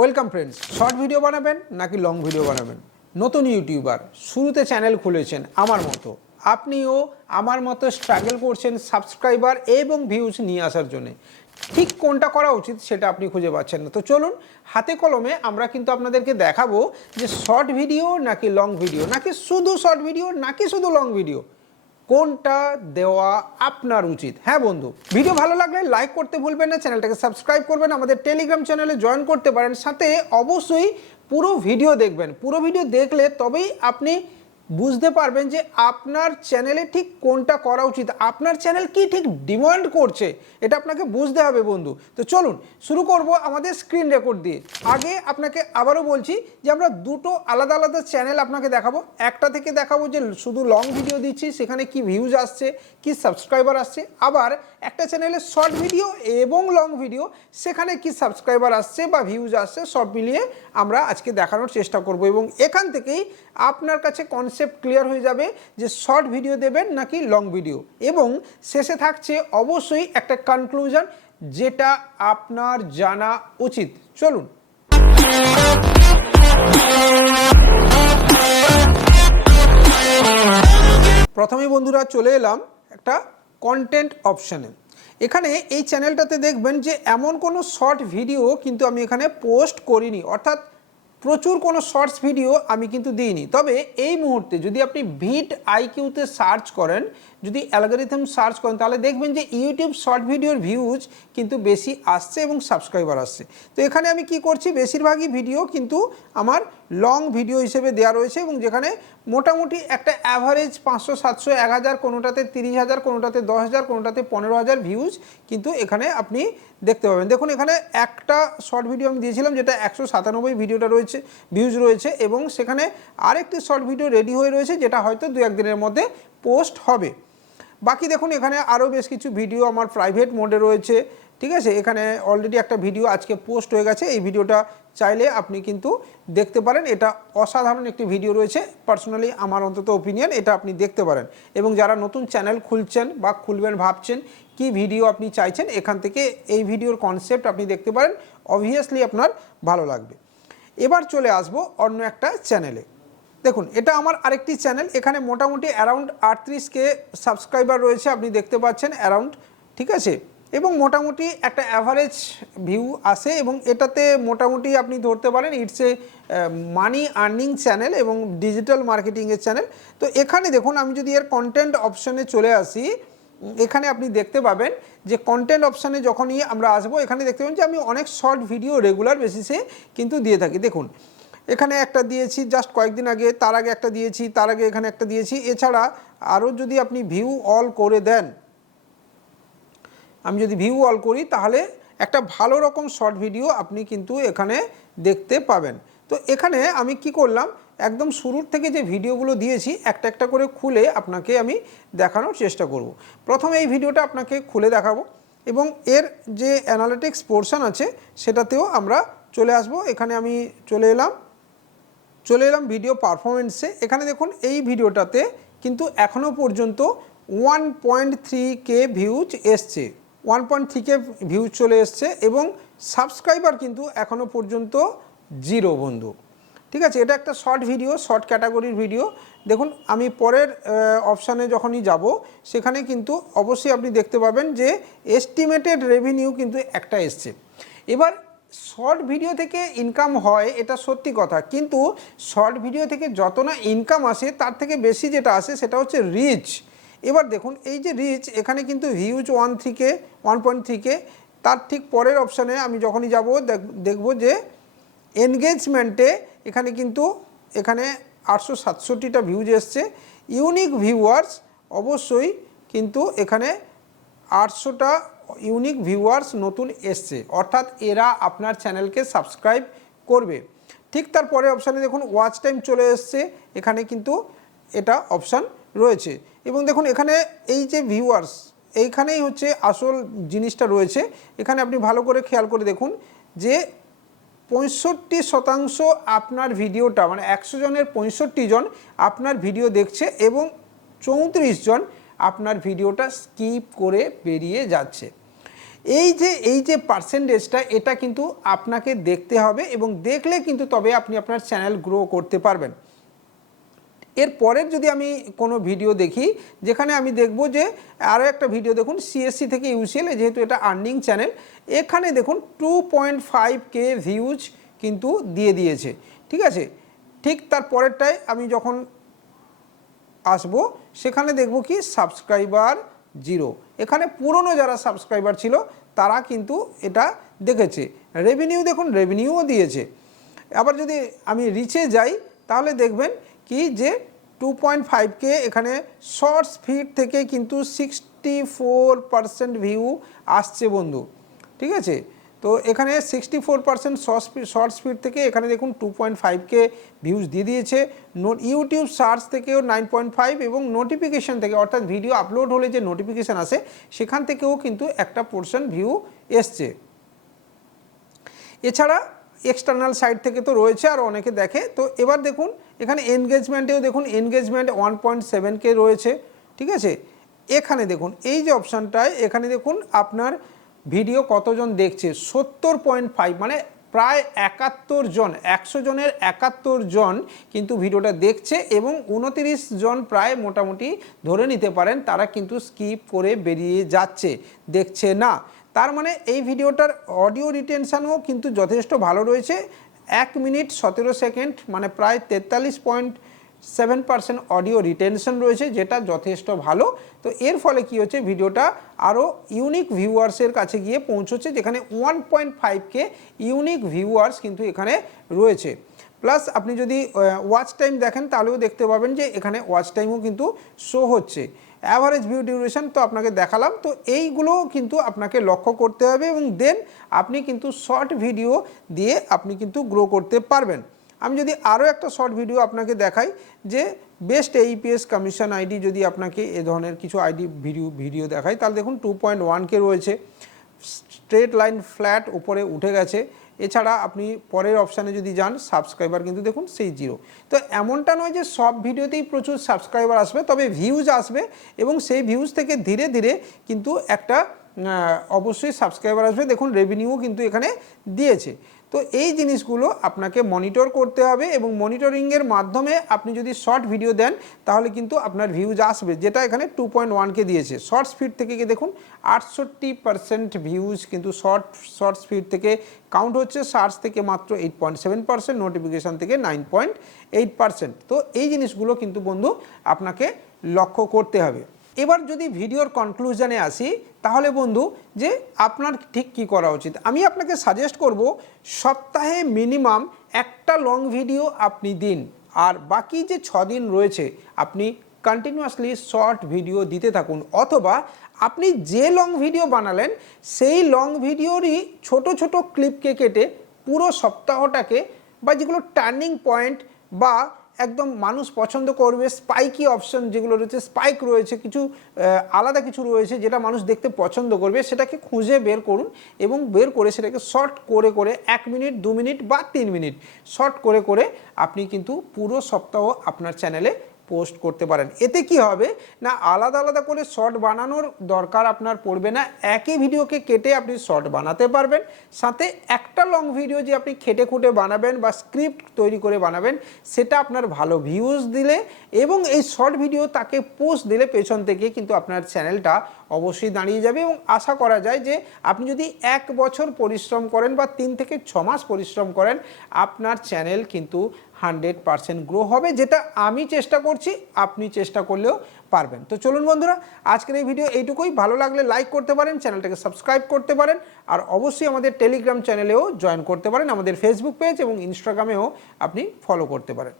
Welcome friends. Short video বানাবেন নাকি long video বানাবেন? নতুন ইউটিউবার, শুরুতে চ্যানেল খুলেছেন আমার মতো, আপনিও আমার মতো স্ট্রাগল করছেন সাবস্ক্রাইবার এবং ভিউজ নিয়ে আসার জন্য। ঠিক কোনটা করা উচিত সেটা আপনি খুঁজে পাচ্ছেন না। তো চলুন হাতে কলমে আমরা কিন্তু আপনাদেরকে দেখাবো যে শর্ট ভিডিও নাকি লং ভিডিও, নাকি শুধু শর্ট ভিডিও নাকি শুধু লং ভিডিও, কোনটা দেওয়া আপনার উচিত। হ্যাঁ বন্ধু, ভিডিও ভালো লাগলে লাইক করতে ভুলবেন না, চ্যানেলটাকে সাবস্ক্রাইব করবেন, আমাদের টেলিগ্রাম চ্যানেলে জয়েন করতে পারেন, সাথে অবশ্যই পুরো ভিডিও দেখবেন। পুরো ভিডিও দেখলে তবেই আপনি বুঝতে পারবেন যে আপনার চ্যানেলে ঠিক কোনটা করা উচিত, আপনার চ্যানেল কি ঠিক ডিমান্ড করছে, এটা আপনাকে বুঝতে হবে বন্ধু। তো চলুন শুরু করব আমাদের স্ক্রিন রেকর্ড দিয়ে। আগে আপনাকে আবারও বলছি যে আমরা দুটো আলাদা আলাদা চ্যানেল আপনাকে দেখাবো। একটা থেকে দেখাবো যে শুধু লং ভিডিও দিচ্ছি, সেখানে কি ভিউজ আসছে, কি সাবস্ক্রাইবার আসছে। আবার একটা চ্যানেলে শর্ট ভিডিও এবং লং ভিডিও, সেখানে কি সাবস্ক্রাইবার আসছে বা ভিউজ আসছে, সব মিলিয়ে আমরা আজকে দেখানোর চেষ্টা করব। এবং এখান থেকেই আপনার কাছে কনসেপ্ট ক্লিয়ার হয়ে যাবে যে শর্ট ভিডিও দেবেন নাকি লং ভিডিও। এবং শেষে থাকছে অবশ্যই একটা কনক্লুশন, যেটা আপনার জানা উচিত। চলুন প্রথমে বন্ধুরা চলে এলাম একটা কন্টেন্ট অপশানে। এখানে এই চ্যানেলটাতে দেখবেন যে এমন কোনো শর্ট ভিডিও কিন্তু আমি এখানে পোস্ট করিনি, অর্থাৎ প্রচুর কোনো শর্টস ভিডিও আমি কিন্তু দিইনি। তবে এই মুহূর্তে যদি আপনি ভিড আইকিউতে সার্চ করেন, যদি অ্যালগরিথম সার্চ করেন, তাহলে দেখবেন যে ইউটিউব শর্ট ভিডিওর ভিউজ কিন্তু বেশি আসছে এবং সাবস্ক্রাইবার আসছে। তো এখানে আমি কি করছি, বেশিরভাগই ভিডিও কিন্তু আমার লং ভিডিও হিসেবে দেওয়া রয়েছে, এবং যেখানে মোটামুটি একটা অ্যাভারেজ 500, 700, 1000, কোনোটাতে 30,000, কোনোটাতে 10,000, কোনোটাতে 15,000 ভিউজ কিন্তু এখানে আপনি দেখতে পাবেন। দেখুন এখানে একটা শর্ট ভিডিও আমি দিয়েছিলাম যেটা 197 ভিডিওটা রয়েছে, ভিউজ রয়েছে, এবং সেখানে আরেকটি শর্ট ভিডিও রেডি হয়ে রয়েছে যেটা হয়তো 2-1 দিনের মধ্যে পোস্ট হবে। বাকি দেখুন এখানে আরও বেশ কিছু ভিডিও আমার প্রাইভেট মোডে রয়েছে, ঠিক আছে। এখানে অলরেডি একটা ভিডিও আজকে পোস্ট হয়ে গেছে, এই ভিডিওটা চাইলে আপনি কিন্তু দেখতে পারেন। এটা অসাধারণ একটি ভিডিও রয়েছে, পার্সোনালি আমার অন্তত ওপিনিয়ন, এটা আপনি দেখতে পারেন। এবং যারা নতুন চ্যানেল খুলছেন বা খুলবেন ভাবছেন, কি ভিডিও আপনি চাইছেন, এখান থেকে এই ভিডিওর কনসেপ্ট আপনি দেখতে পারেন, অবভিয়াসলি আপনার ভালো লাগবে। এবার চলে আসব অন্য একটা চ্যানেলে। দেখুন এটা আমার আরেকটি চ্যানেল, এখানে মোটামুটি অ্যারাউন্ড 38K সাবস্ক্রাইবার রয়েছে, আপনি দেখতে পাচ্ছেন অ্যারাউন্ড, ঠিক আছে। এবং মোটামুটি একটা অ্যাভারেজ ভিউ আসে, এবং এটাতে মোটামুটি আপনি ধরতে পারেন it's a money earning channel এবং ডিজিটাল মার্কেটিংয়ের চ্যানেল। তো এখানে দেখুন আমি যদি এর কন্টেন্ট অপশানে চলে আসি, এখানে আপনি দেখতে পাবেন যে কন্টেন্ট অপশানে যখনই আমরা আসবো, এখানে দেখতে পাবেন যে আমি অনেক শর্ট ভিডিও রেগুলার বেসিসে কিন্তু দিয়ে থাকি। দেখুন এখানে একটা দিয়েছি জাস্ট কয়েকদিন আগে, তার আগে একটা দিয়েছি, তার আগে এখানে একটা দিয়েছি। এছাড়া আরও যদি আপনি ভিউ অল করে দেন, আমি যদি ভিউ অল করি, তাহলে একটা ভালো রকম শর্ট ভিডিও আপনি কিন্তু এখানে দেখতে পাবেন। তো এখানে আমি কি করলাম, একদম শুরুর থেকে যে ভিডিওগুলো দিয়েছি একটা একটা করে খুলে আপনাকে আমি দেখানোর চেষ্টা করব। প্রথমে এই ভিডিওটা আপনাকে খুলে দেখাবো, এবং এর যে অ্যানালিটিক্স পোর্শন আছে সেটাতেও আমরা চলে আসব। এখানে আমি চলে এলাম ভিডিও পারফরমেন্সে। এখানে দেখুন এই ভিডিওটাতে কিন্তু এখনও পর্যন্ত 1.3K ভিউজ এসছে, 1.3K ভিউজ চলে এসছে, এবং সাবস্ক্রাইবার কিন্তু এখনও পর্যন্ত 0 বন্ধু, ঠিক আছে। এটা একটা শর্ট ভিডিও, শর্ট ক্যাটাগরির ভিডিও। দেখুন আমি পরের অপশানে যখনই যাব, সেখানে কিন্তু অবশ্যই আপনি দেখতে পাবেন যে এস্টিমেটেড রেভিনিউ কিন্তু একটা এসছে। এবার শর্ট ভিডিও থেকে ইনকাম হয় এটা সত্যি কথা, কিন্তু শর্ট ভিডিও থেকে যত না ইনকাম আসে, তার থেকে বেশি যেটা আসে সেটা হচ্ছে রিচ। এবার দেখুন এই যে রিচ, এখানে কিন্তু ভিউজ 1.3K, তার ঠিক পরের অপশানে আমি যখনই যাব দেখব যে এনগেজমেন্টে এখানে কিন্তু এখানে 867টা ভিউজ এসছে। ইউনিক ভিউয়ার্স অবশ্যই কিন্তু এখানে 800টা ইউনিক ভিউয়ার্স নতুন এসছে, অর্থাৎ এরা আপনার চ্যানেলকে সাবস্ক্রাইব করবে। ঠিক তার পরের অপশানে দেখুন ওয়াচ টাইম চলে এসছে, এখানে কিন্তু এটা অপশান রয়েছে। এবং দেখুন এখানে এই যে ভিউয়ার্স, এইখানেই হচ্ছে আসল জিনিসটা রয়েছে। এখানে আপনি ভালো করে খেয়াল করে দেখুন যে 65% আপনার ভিডিওটা, মানে 100 জনের 65 জন আপনার ভিডিও দেখছে, এবং 34 জন আপনার ভিডিওটা স্কিপ করে বেরিয়ে যাচ্ছে। এই যে পার্সেন্টেজটা, এটা কিন্তু আপনাকে দেখতে হবে এবং দেখলে কিন্তু তবে আপনি আপনার চ্যানেল গ্রো করতে পারবেন। এর পরের যদি আমি কোনো ভিডিও দেখি, যেখানে আমি দেখব যে আরও একটা ভিডিও দেখুন সিএসসি থেকে ইউসিএল, যেহেতু এটা আর্নিং চ্যানেল, এখানে দেখুন 2.5K ভিউজ কিন্তু দিয়ে দিয়েছে। ঠিক আছে, ঠিক তার পরেরটায় আমি যখন আসব সেখানে দেখব কি সাবস্ক্রাইবার 0। এখানে পুরনো যারা সাবস্ক্রাইবার ছিল তারা কিন্তু এটা দেখেছে। রেভিনিউ দেখুন, রেভিনিউও দিয়েছে। আবার যদি আমি রিচে যাই তাহলে দেখবেন কি যে 2.5K এখানে শর্টস ফিড থেকে কিন্তু 64% ভিউ আসছে বন্ধু। ঠিক আছে, তো এখানে 64% শর্টস ফিড থেকে এখানে দেখুন 2.5K ভিউজ দিয়ে দিয়েছে। ইউটিউব সার্চ থেকেও 9.5 এবং নোটিফিকেশান থেকে, অর্থাৎ ভিডিও আপলোড হলে যে নোটিফিকেশান আসে সেখান থেকেও কিন্তু একটা পোর্শন ভিউ এসছে। এছাড়া এক্সটার্নাল সাইট থেকে তো রয়েছে, আর অনেকে দেখে। তো এবার দেখুন এখানে এনগেজমেন্টেও দেখুন, এনগেজমেন্ট 1.7K রয়েছে। ঠিক আছে, এখানে দেখুন এই যে অপশানটায়, এখানে দেখুন আপনার ভিডিও কতজন দেখছে, 70.5, মানে প্রায় 71 জন, 100 জনের 71 জন কিন্তু ভিডিওটা দেখছে এবং 29 জন প্রায় মোটামুটি ধরে নিতে পারেন তারা কিন্তু স্কিপ করে বেরিয়ে যাচ্ছে, দেখছে না। তার মানে এই ভিডিওটার অডিও রিটেনশানও কিন্তু যথেষ্ট ভালো রয়েছে। 1 মিনিট 17 সেকেন্ড, মানে প্রায় 43.7% অডিও রিটেনশন রয়েছে, যেটা যথেষ্ট ভালো। তো এর ফলে কি হচ্ছে, ভিডিওটা আরও ইউনিক ভিউয়ার্সের কাছে গিয়ে পৌঁছচ্ছে, যেখানে 1.5K ইউনিক ভিউয়ার্স কিন্তু এখানে রয়েছে। প্লাস আপনি যদি ওয়াচ টাইম দেখেন তাহলেও দেখতে পাবেন যে এখানে ওয়াচ টাইমও কিন্তু শো হচ্ছে। অ্যাভারেজ ভিউ ডিউরেশন তো আপনাকে দেখালাম। তো এইগুলো কিন্তু আপনাকে লক্ষ্য করতে হবে এবং দেন আপনি কিন্তু শর্ট ভিডিও দিয়ে আপনি কিন্তু গ্রো করতে পারবেন। আমি যদি আরও একটা শর্ট ভিডিও আপনাকে দেখাই, যে বেস্ট এইপিএস কমিশন আইডি, যদি আপনাকে এ ধরনের কিছু আইডি ভিডিও দেখাই তাহলে দেখুন 2.1K রয়েছে, স্ট্রেট লাইন ফ্ল্যাট উপরে উঠে গেছে। এছাড়া আপনি পরের অপশানে যদি যান, সাবস্ক্রাইবার কিন্তু দেখুন সেই 0। তো এমনটা নয় যে সব ভিডিওতেই প্রচুর সাবস্ক্রাইবার আসবে, তবে ভিউজ আসবে এবং সেই ভিউজ থেকে ধীরে ধীরে কিন্তু একটা অবশ্যই সাবস্ক্রাইবার আসবে। দেখুন রেভিনিউ কিন্তু এখানে দিয়েছে। তো এই জিনিসগুলো আপনাকে মনিটর করতে হবে এবং মনিটরিংয়ের মাধ্যমে আপনি যদি শর্ট ভিডিও দেন তাহলে কিন্তু আপনার ভিউজ আসবে, যেটা এখানে 2.1K দিয়েছে। শর্টস ফিড থেকে দেখুন 68% ভিউজ কিন্তু শর্টস ফিড থেকে কাউন্ট হচ্ছে, সার্চ থেকে মাত্র 8.7%, নোটিফিকেশান থেকে 9.8%। তো এই জিনিসগুলো কিন্তু বন্ধু আপনাকে লক্ষ্য করতে হবে। এবার যদি ভিডিওর কনক্লুশনে আসি তাহলে বন্ধু যে আপনার ঠিক কী করা উচিত, আমি আপনাকে সাজেস্ট করব সপ্তাহে মিনিমাম একটা লং ভিডিও আপনি দিন, আর বাকি যে 6 দিন রয়েছে আপনি কন্টিনিউয়াসলি শর্ট ভিডিও দিতে থাকুন, অথবা আপনি যে লং ভিডিও বানালেন সেই লং ভিডিওরই ছোট ছোট ক্লিপকে কেটে পুরো সপ্তাহটাকে, বা যেগুলো টার্নিং পয়েন্ট বা একদম মানুষ পছন্দ করবে, স্পাইকি অপশন যেগুলো রয়েছে, স্পাইক রয়েছে, কিছু আলাদা কিছু রয়েছে যেটা মানুষ দেখতে পছন্দ করবে, সেটাকে খুঁজে বের করুন এবং বের করে সেটাকে শর্ট করে করে 1 মিনিট 2 মিনিট বা 3 মিনিট শর্ট করে করে আপনি কিন্তু পুরো সপ্তাহ আপনার চ্যানেলে পোস্ট করতে পারেন। এতে কি হবে না, আলাদা আলাদা করে শর্ট বানানোর দরকার আপনার পড়বে না, একই ভিডিওকে কেটে আপনি শর্ট বানাতে পারবেন। সাথে একটা লং ভিডিও যে আপনি খেটে খুঁটে বানাবেন বা স্ক্রিপ্ট তৈরি করে বানাবেন, সেটা আপনার ভালো ভিউজ দিলে এবং এই শর্ট ভিডিও তাকে পোস্ট দিলে পেছন থেকে কিন্তু আপনার চ্যানেলটা অবশ্যই দাঁড়িয়ে যাবে। এবং আশা করা যায় যে আপনি যদি 1 বছর পরিশ্রম করেন বা 3 থেকে 6 মাস পরিশ্রম করেন, আপনার চ্যানেল কিন্তু 100% গ্রো হবে, যেটা আমি চেষ্টা করছি, আপনি চেষ্টা করলেও পারবেন। তো চলুন বন্ধুরা, আজকের এই ভিডিও এইটুকুই। ভালো লাগলে লাইক করতে পারেন, চ্যানেলটাকে সাবস্ক্রাইব করতে পারেন, আর অবশ্যই আমাদের টেলিগ্রাম চ্যানেলেও জয়েন করতে পারেন, আমাদের ফেসবুক পেজ এবং ইনস্টাগ্রামেও আপনি ফলো করতে পারেন।